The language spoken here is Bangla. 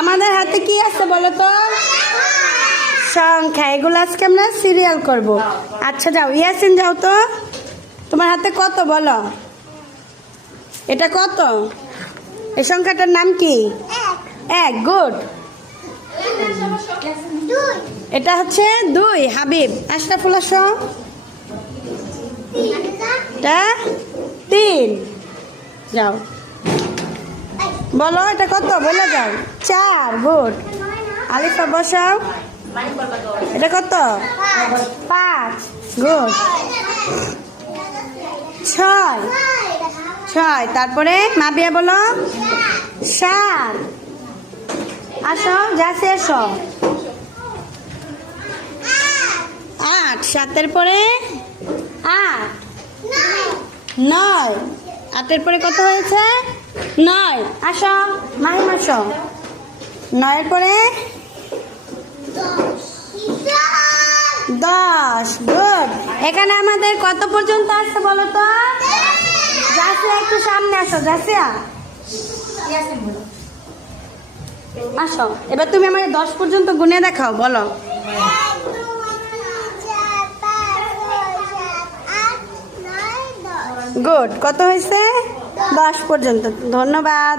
আমাদের হাতে কি আছে বলো তো? সংখ্যা। এগুলো আজকে আমরা সিরিয়াল করব। আচ্ছা যাও, ইয়াসিন যাও তো। তোমার হাতে কত বলো? এটা কত? এই সংখ্যাটার নাম কি? এক। গুড। এটা হচ্ছে 2। হাবিব, আশরাফুল আসো। এটা 3। যাও বলো এটা কত, বলে যাও। 4। গুড। আলিফা বসাও। এটা কত? 5। গুড। 6। তারপরে মাবিয়া বলো 7। আসো যাচ্ছে, এসো। 8। 7-এর পরে 8। 9। 8-এর পরে কত হয়েছে? 9। আসো মাহিম, আসো। 9-এর পরে 10। গুড। এখানে আমাদের কত পর্যন্ত আসছে বলো তো? জাসিয়া একটু সামনে আসো। জাসিয়া আসো। এবার তুমি আমাদের 10 পর্যন্ত গুনে দেখাও, বলো। গুড। কত হয়েছে? 10 পর্যন্ত। ধন্যবাদ।